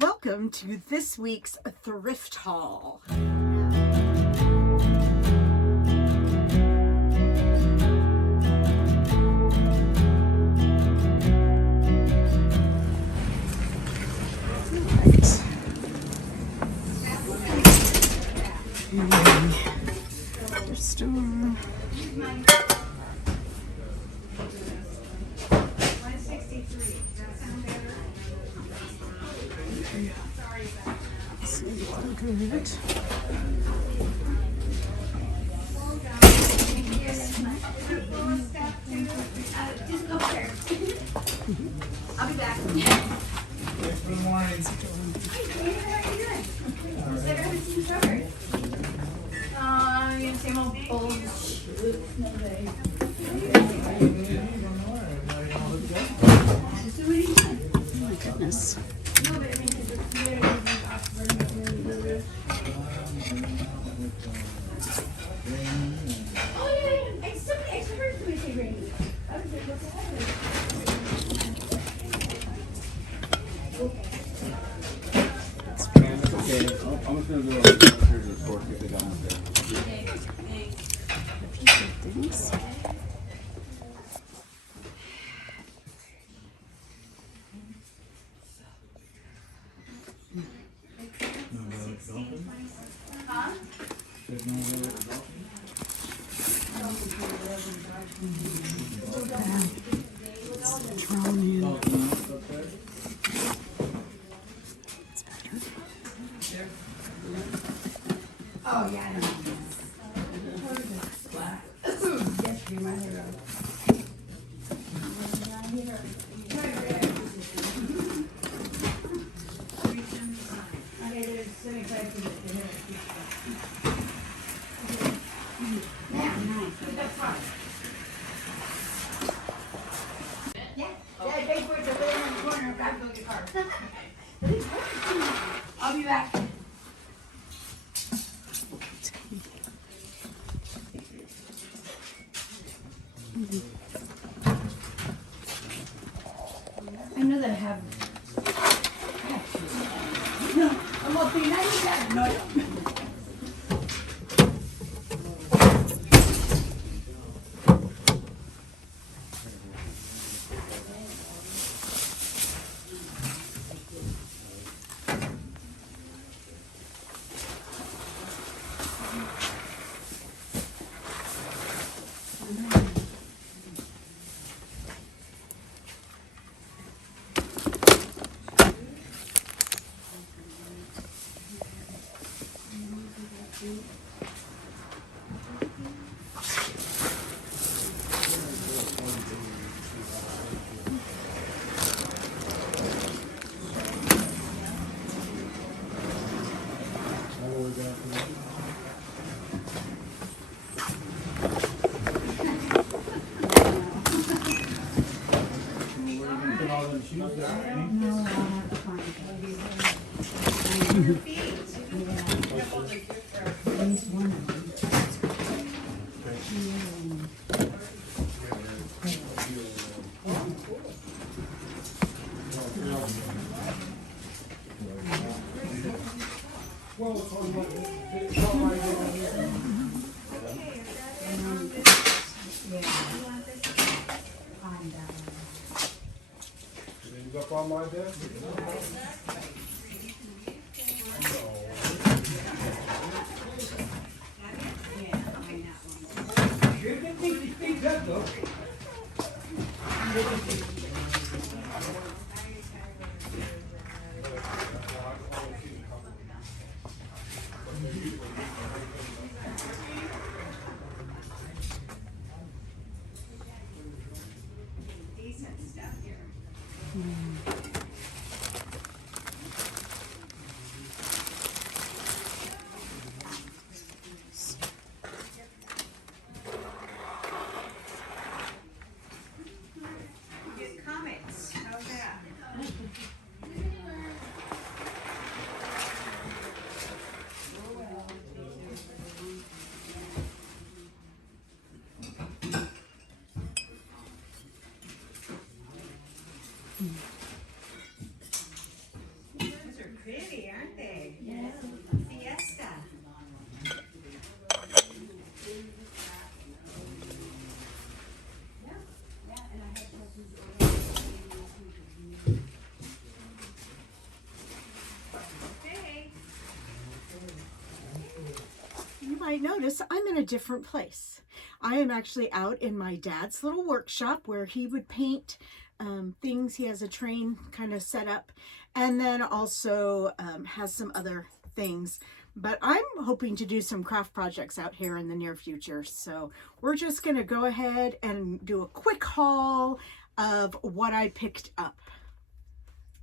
Welcome to this week's thrift haul. Thrift store. Good. I'll be back. Good morning. Hi, Dave. How are you doing? I haven't seen you covered. Same old bullshit. So what are you doing? Oh my goodness. No, but I mean, oh yeah, I still heard somebody say rainy. I was like, what the hell? It's okay. I'm just gonna do a picture of the court, get it down there. Things. Huh? Drowning. It's better. Oh yeah, I know. Yes, you're my hero. I'll be back. I know that I have. No, I'm not being that. No. Up on my desk? pretty, aren't they? Yeah. Fiesta. Okay. You might notice I'm in a different place. I am actually out in my dad's little workshop where he would paint things. He has a train kind of set up, and then also has some other things. But I'm hoping to do some craft projects out here in the near future. So we're just going to go ahead and do a quick haul of what I picked up.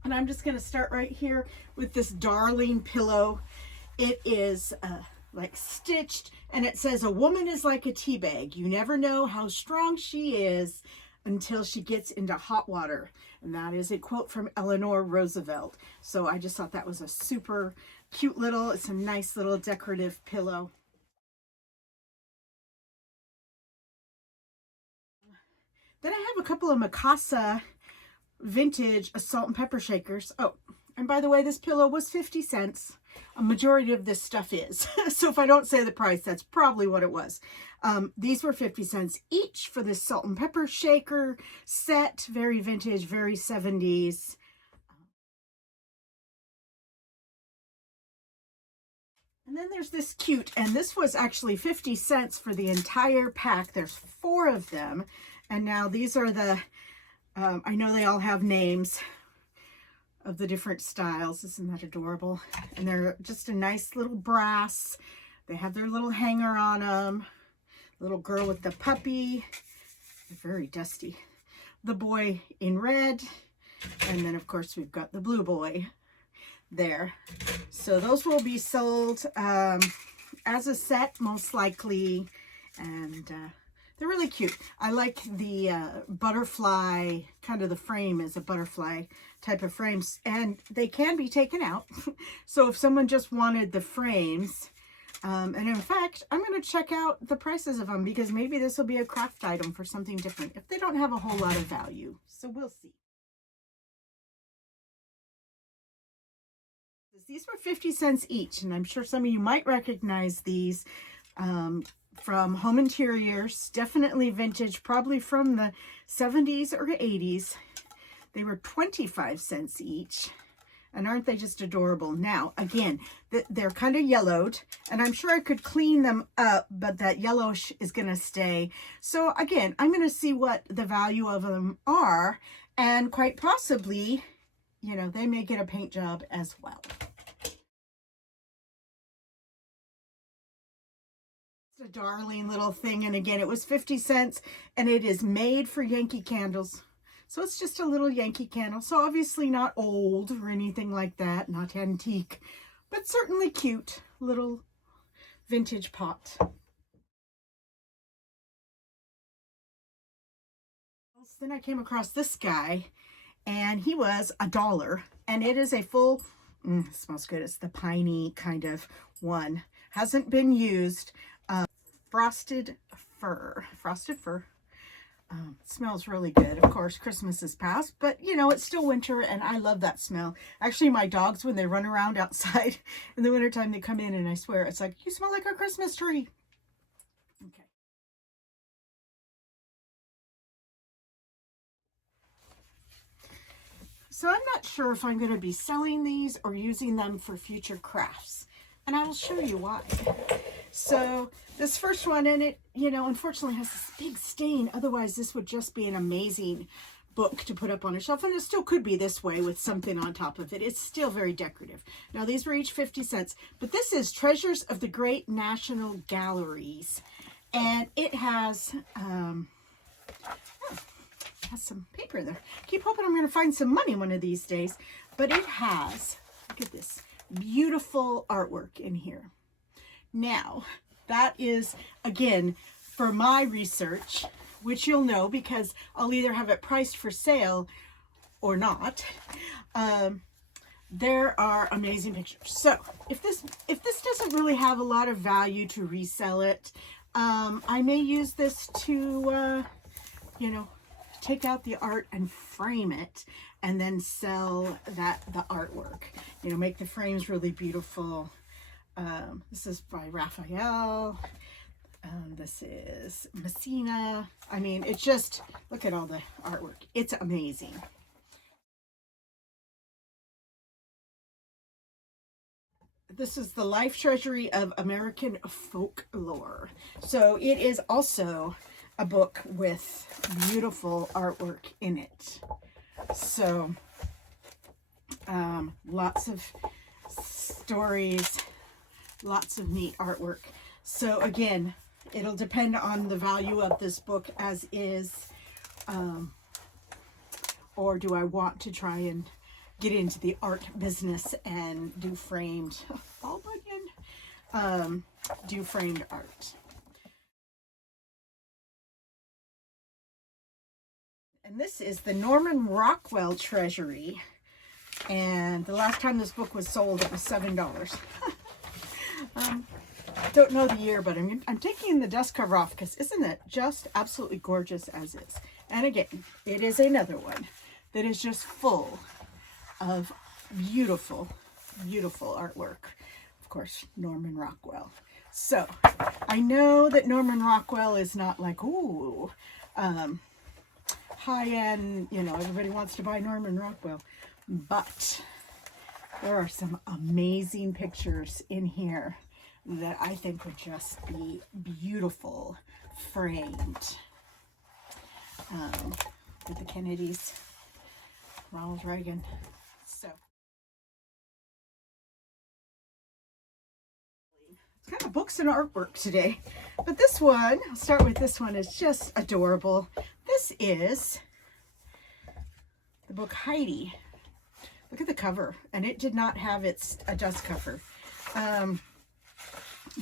And I'm just going to start right here with this darling pillow. It is like stitched, and it says, "A woman is like a tea bag. You never know how strong she is until she gets into hot water." And that is a quote from Eleanor Roosevelt. So I just thought that was a super cute little, it's a nice little decorative pillow. Then I have a couple of Mikasa vintage salt and pepper shakers. Oh, and by the way, this pillow was 50 cents. A majority of this stuff is. So if I don't say the price, that's probably what it was. These were 50 cents each for this salt and pepper shaker set. Very vintage, very 70s. And then there's this cute, and this was actually 50 cents for the entire pack. There's 4 of them. And now these are the, I know they all have names of the different styles. Isn't that adorable? And they're just a nice little brass. They have their little hanger on them. Little girl with the puppy. They're very dusty. The boy in red. And then of course we've got the blue boy there. So those will be sold as a set most likely. And they're really cute. I like the butterfly, kind of the frame is a butterfly type of frames, and they can be taken out. So if someone just wanted the frames, and in fact, I'm going to check out the prices of them because maybe this will be a craft item for something different if they don't have a whole lot of value. So we'll see. These were 50 cents each, and I'm sure some of you might recognize these from Home Interiors. Definitely vintage, probably from the 70s or 80s. They were 25 cents each. And aren't they just adorable? Now, again, they're kind of yellowed, and I'm sure I could clean them up, but that yellowish is going to stay. So again, I'm going to see what the value of them are, and quite possibly, you know, they may get a paint job as well. It's a darling little thing, and again, it was 50 cents, and it is made for Yankee candles. So it's just a little Yankee candle. So obviously not old or anything like that, not antique, but certainly cute little vintage pot. Then I came across this guy, and he was $1, and it is a full, it smells good. It's the piney kind of one. Hasn't been used. Frosted fir. Smells really good. Of course, Christmas is past, but you know, it's still winter, and I love that smell. Actually, my dogs, when they run around outside in the wintertime, they come in, and I swear, it's like, you smell like a Christmas tree. Okay. So I'm not sure if I'm going to be selling these or using them for future crafts, and I will show you why. So this first one, and it, you know, unfortunately has this big stain. Otherwise, this would just be an amazing book to put up on a shelf, and it still could be this way with something on top of it. It's still very decorative. Now, these were each 50 cents, but this is Treasures of the Great National Galleries, and it has some paper in there. Keep hoping I'm going to find some money one of these days, but it has, look at this, beautiful artwork in here. Now, that is, again, for my research, which you'll know because I'll either have it priced for sale or not. There are amazing pictures. So if this doesn't really have a lot of value to resell it, I may use this to, you know, take out the art and frame it and then sell the artwork. you know, make the frames really beautiful. This is by Raphael. This is Messina. I mean, it's just, look at all the artwork. It's amazing. This is the Life Treasury of American Folklore. So it is also a book with beautiful artwork in it. So lots of stories, lots of neat artwork. So again, it'll depend on the value of this book as is, or do I want to try and get into the art business and do framed, ball bunion, do framed art. And this is the Norman Rockwell Treasury. And the last time this book was sold, it was $7. Don't know the year, but I'm taking the dust cover off because isn't it just absolutely gorgeous as is? And again, it is another one that is just full of beautiful, beautiful artwork. Of course, Norman Rockwell. So I know that Norman Rockwell is not like, ooh, high-end, you know, everybody wants to buy Norman Rockwell, but there are some amazing pictures in here that I think would just be beautiful framed. With the Kennedys, Ronald Reagan. So it's kind of books and artwork today, but this one, I'll start with this one, is just adorable. This is the book Heidi. Look at the cover, and it did not have a dust cover,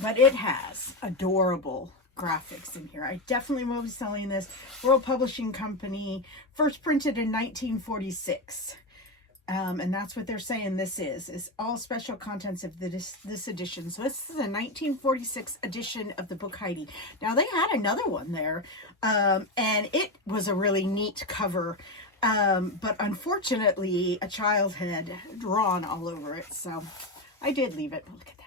but it has adorable graphics in here. I definitely will be selling this. World Publishing Company, first printed in 1946. And that's what they're saying this is all special contents of this edition. So this is a 1946 edition of the book Heidi. Now they had another one there, and it was a really neat cover, but unfortunately a child had drawn all over it, so I did leave it. Look at that.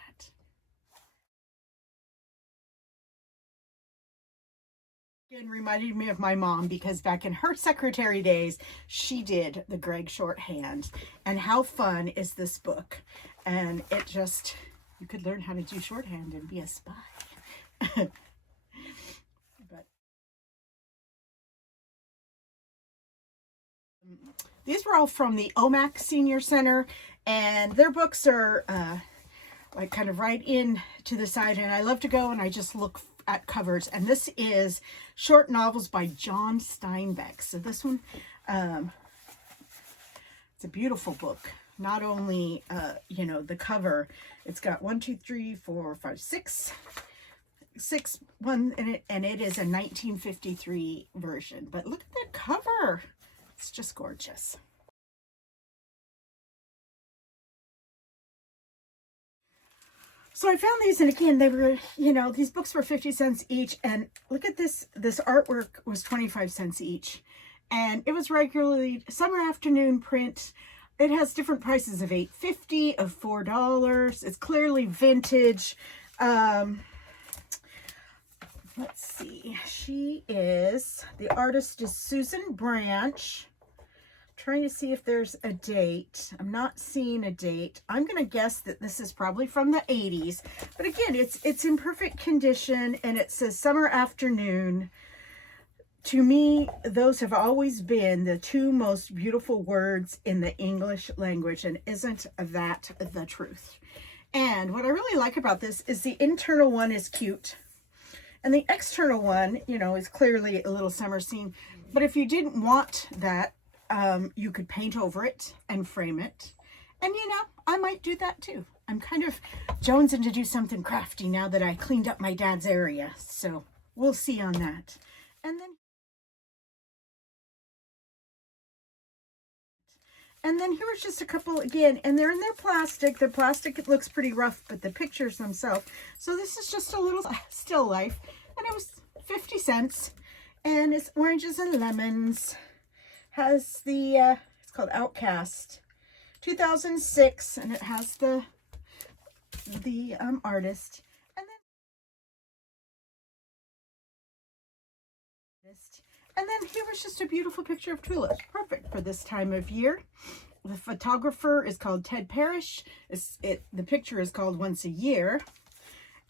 Again, reminded me of my mom, because back in her secretary days, she did the Greg shorthand. And how fun is this book? And it just, you could learn how to do shorthand and be a spy. But these were all from the OMAC Senior Center, and their books are like kind of right in to the side, and I love to go and I just look at covers. And this is short novels by John Steinbeck. So this one, it's a beautiful book. Not only you know, the cover, it's got 1, 2, 3, 4, 5, 6 one in it, and it is a 1953 version. But look at that cover, it's just gorgeous. So I found these, and again, they were, you know, these books were 50 cents each, and look at this artwork was 25 cents each, and it was regularly summer afternoon print. It has different prices of $8.50, of $4. It's clearly vintage. Let's see, the artist is Susan Branch. Trying to see if there's a date. I'm not seeing a date. I'm going to guess that this is probably from the 80s. But again, it's in perfect condition, and it says summer afternoon. To me, those have always been the two most beautiful words in the English language, and isn't that the truth? And what I really like about this is the internal one is cute, and the external one, you know, is clearly a little summer scene. But if you didn't want that, you could paint over it and frame it. And you know, I might do that too. I'm kind of jonesing to do something crafty now that I cleaned up my dad's area. So we'll see on that. And then here's just a couple again, and they're in their plastic. The plastic, it looks pretty rough, but the pictures themselves. So this is just a little still life, and it was 50 cents, and it's oranges and lemons. Has the it's called Outcast 2006, and it has the artist. And then here was just a beautiful picture of tulips, perfect for this time of year. The photographer is called Ted Parrish. The picture is called Once a Year.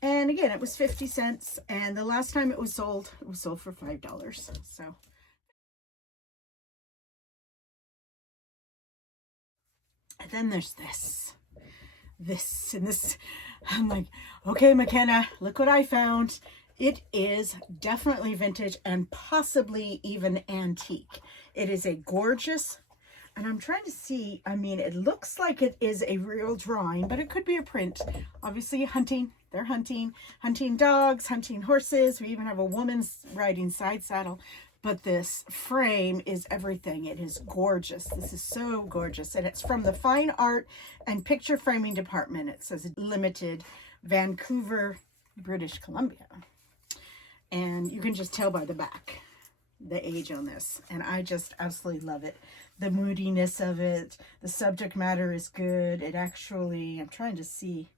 And again, it was 50 cents. And the last time it was sold for $5. So. And then there's this. I'm like, okay, McKenna, look what I found. It is definitely vintage and possibly even antique. It is a gorgeous, and I'm trying to see, I mean, it looks like it is a real drawing, but it could be a print. Obviously hunting, they're hunting dogs, hunting horses. We even have a woman riding side saddle. But this frame is everything. It is gorgeous. This is so gorgeous. And it's from the Fine Art and Picture Framing Department. It says Limited, Vancouver, British Columbia. And you can just tell by the back the age on this. And I just absolutely love it. The moodiness of it. The subject matter is good. It actually, I'm trying to see,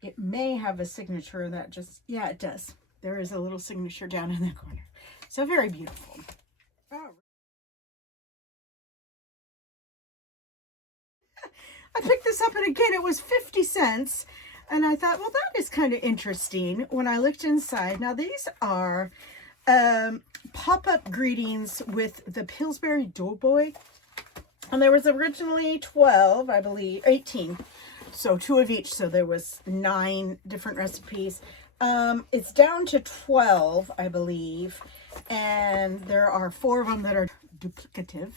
it may have a signature that just, yeah, it does. There is a little signature down in the corner. So very beautiful. Oh. I picked this up, and again, it was 50 cents. And I thought, well, that is kind of interesting when I looked inside. Now, these are pop-up greetings with the Pillsbury Doughboy. And there was originally 12, I believe, 18. So 2 of each. So there was 9 different recipes. It's down to 12, I believe. And there are 4 of them that are duplicative.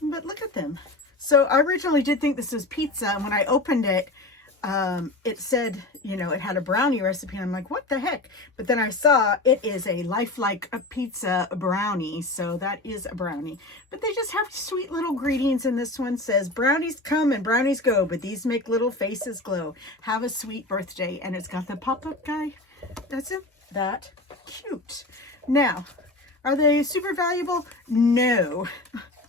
But look at them. So I originally did think this was pizza. And when I opened it, it said, you know, it had a brownie recipe, and I'm like, what the heck? But then I saw it is a lifelike pizza brownie, so that is a brownie. But they just have sweet little greetings, and this one says, brownies come and brownies go, but these make little faces glow. Have a sweet birthday. And it's got the pop-up guy. That's it. That cute. Now, are they super valuable? No,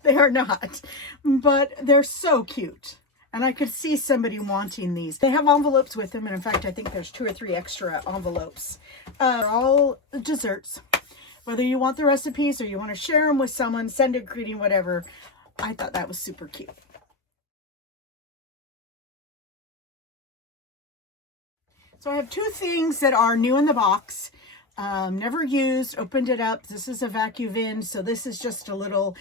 they are not, but they're so cute. And I could see somebody wanting these. They have envelopes with them. And in fact, I think there's 2 or 3 extra envelopes. All desserts. Whether you want the recipes or you want to share them with someone, send a greeting, whatever. I thought that was super cute. So I have 2 things that are new in the box. Never used, opened it up. This is a vacuum in. So this is just a little...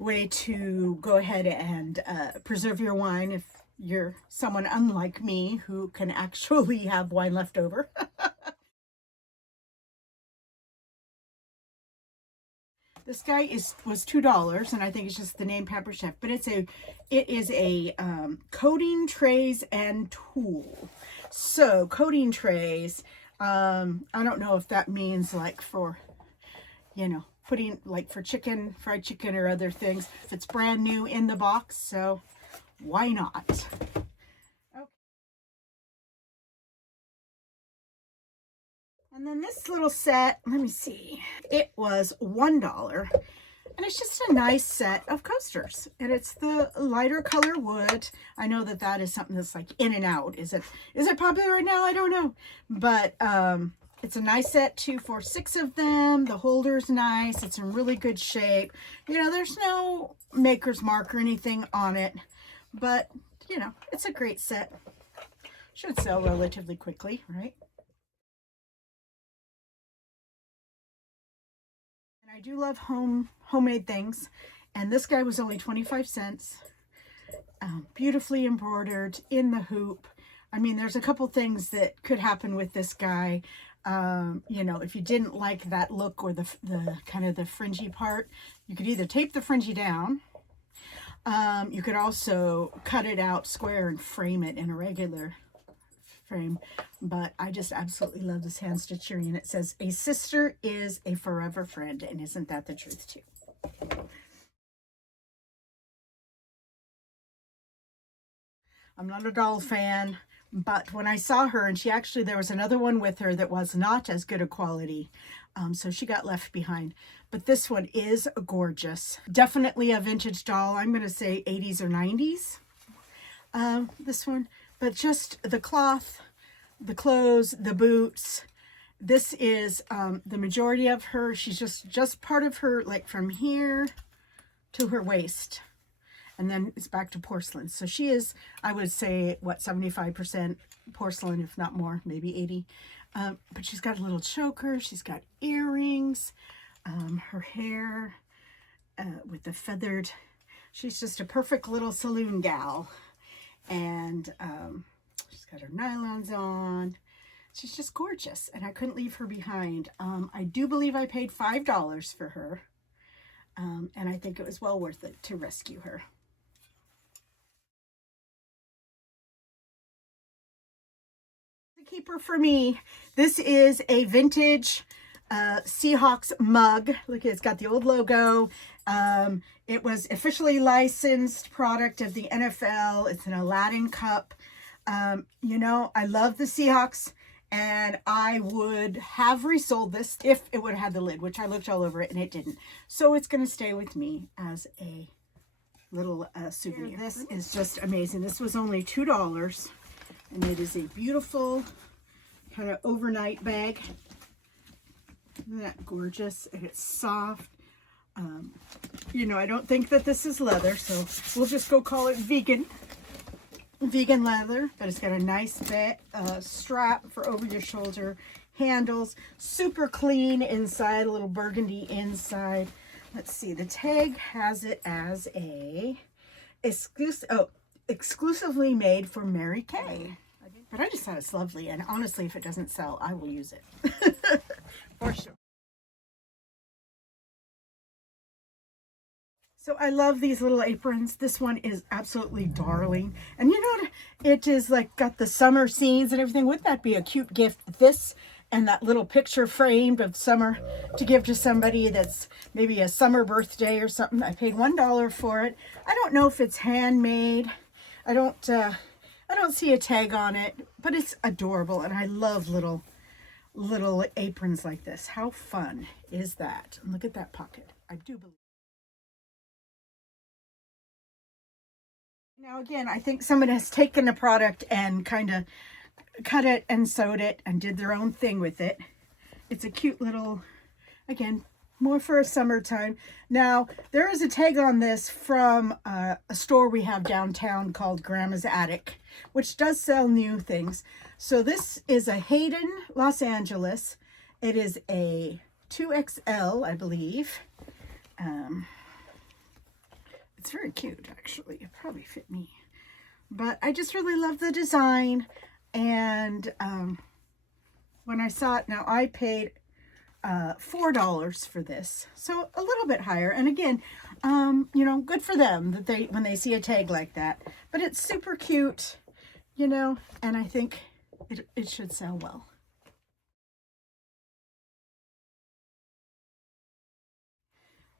way to go ahead and preserve your wine if you're someone unlike me who can actually have wine left over. This guy was $2, and I think it's just the name Pepper Chef, but it is a coating trays and tool. So coating trays, I don't know if that means like for, you know, putting like for chicken, fried chicken or other things. If it's brand new in the box, so why not? Okay. And then this little set, let me see, it was $1, and it's just a nice set of coasters, and it's the lighter color wood. I know that that is something that's like in and out. Is it popular right now? I don't know, but it's a nice set too for 6 of them. The holder's nice. It's in really good shape. You know, there's no maker's mark or anything on it, but you know, it's a great set. Should sell relatively quickly, right? And I do love homemade things. And this guy was only 25 cents. Beautifully embroidered in the hoop. I mean, there's a couple things that could happen with this guy. You know, if you didn't like that look or the kind of the fringy part, you could either tape the fringy down. You could also cut it out square and frame it in a regular frame. But I just absolutely love this hand stitchery, and it says, "A sister is a forever friend," and isn't that the truth too? I'm not a doll fan. But when I saw her, and there was another one with her that was not as good a quality. So she got left behind. But this one is gorgeous. Definitely a vintage doll. I'm going to say 80s or 90s. This one. But just the cloth, the clothes, the boots. This is the majority of her. She's just part of her, like from here to her waist. And then it's back to porcelain. So she is, I would say, what, 75% porcelain, if not more, maybe 80. But she's got a little choker. She's got earrings. Her hair with the feathered. She's just a perfect little saloon gal. And she's got her nylons on. She's just gorgeous. And I couldn't leave her behind. I do believe I paid $5 for her. And I think it was well worth it to rescue her. Keeper for me. This is a vintage Seahawks mug. Look, it's got the old logo. It was officially licensed product of the NFL. It's an Aladdin cup. You know, I love the Seahawks, and I would have resold this if it would have had the lid, which I looked all over it and it didn't. So it's going to stay with me as a little souvenir. This is just amazing. This was only $2. And it is a beautiful kind of overnight bag. Isn't that gorgeous? And it's soft. You know, I don't think that this is leather, so we'll just go call it vegan leather. But it's got a nice strap for over your shoulder, handles, super clean inside, a little burgundy inside. Let's see, the tag has it as a exclusively made for Mary Kay. But I just thought it's lovely, and honestly, if it doesn't sell, I will use it. For sure. So I love these little aprons. This one is absolutely darling. And you know what? It is like got the summer scenes and everything. Wouldn't that be a cute gift? This and that little picture framed of summer to give to somebody that's maybe a summer birthday or something. I paid $1 for it. I don't know if it's handmade. I don't see a tag on it, but it's adorable, and I love little aprons like this. How fun is that? And look at that pocket. I do believe. Now again, I think someone has taken a product and kind of cut it and sewed it and did their own thing with it. It's a cute little, again, more for a summertime. Now, there is a tag on this from a store we have downtown called Grandma's Attic, which does sell new things. So this is a Hayden, Los Angeles. It is a 2XL, I believe. It's very cute, actually. It probably fit me. But I just really love the design. And when I saw it, now I paid $4 for this, so a little bit higher. And again, you know, good for them that when they see a tag like that. But it's super cute, you know, and I think it should sell well.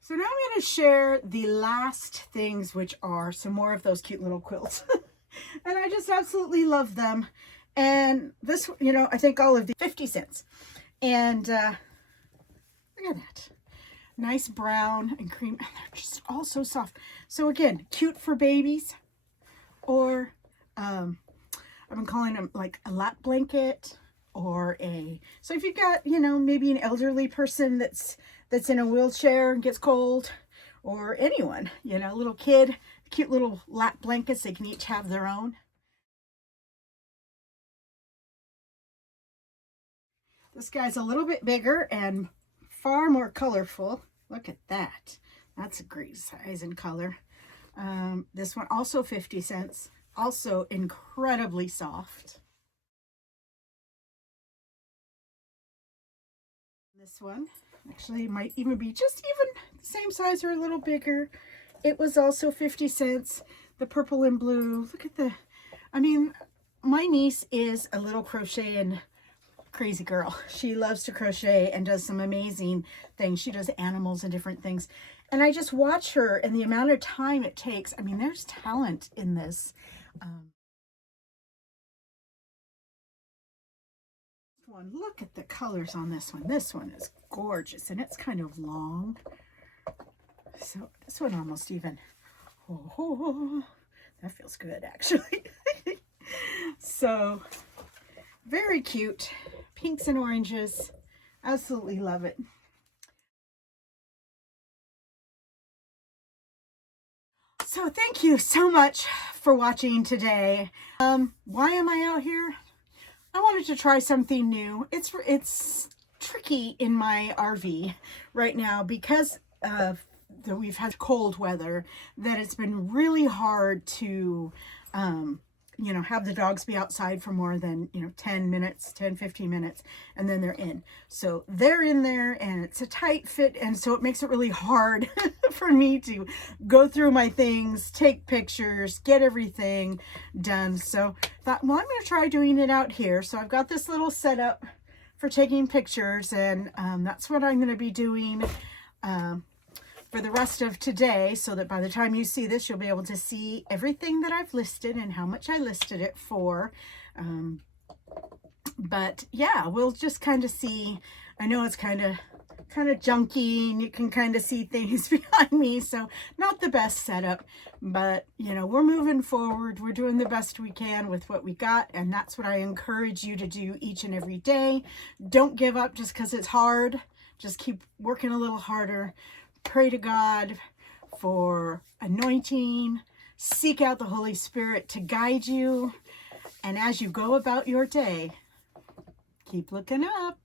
So now I'm going to share the last things, which are some more of those cute little quilts. And I just absolutely love them. And this, you know, I think all of the 50 cents. And look at that. Nice brown and cream. And they're just all so soft. So again, cute for babies. Or I've been calling them like a lap blanket. Or so if you've got, you know, maybe an elderly person that's in a wheelchair and gets cold. Or anyone, you know, little kid. Cute little lap blankets. They can each have their own. This guy's a little bit bigger and far more colorful. Look at that. That's a great size and color. This one also 50 cents. Also incredibly soft. This one actually might even be just even the same size or a little bigger. It was also 50 cents. The purple and blue. Look at I mean, my niece is a little crochet and crazy girl. She loves to crochet and does some amazing things. She does animals and different things. And I just watch her and the amount of time it takes. I mean, there's talent in this. one. Look at the colors on this one. This one is gorgeous, and it's kind of long. So this one almost even, oh, that feels good actually. So very cute, pinks and oranges. Absolutely love it. So thank you so much for watching today. Why am I out here? I wanted to try something new. It's tricky in my RV right now because that we've had cold weather, that it's been really hard to you know, have the dogs be outside for more than, you know, 10 minutes, 10, 15 minutes, and then they're in. So they're in there and it's a tight fit, and so it makes it really hard for me to go through my things, take pictures, get everything done. So I thought, well, I'm going to try doing it out here. So I've got this little setup for taking pictures, and that's what I'm going to be doing for the rest of today, so that by the time you see this, you'll be able to see everything that I've listed and how much I listed it for. But yeah, we'll just kind of see. I know it's kind of junky, and you can kind of see things behind me, so not the best setup, but you know, we're moving forward. We're doing the best we can with what we got, and that's what I encourage you to do each and every day. Don't give up just because it's hard. Just keep working a little harder. Pray to God for anointing. Seek out the Holy Spirit to guide you. And as you go about your day, keep looking up.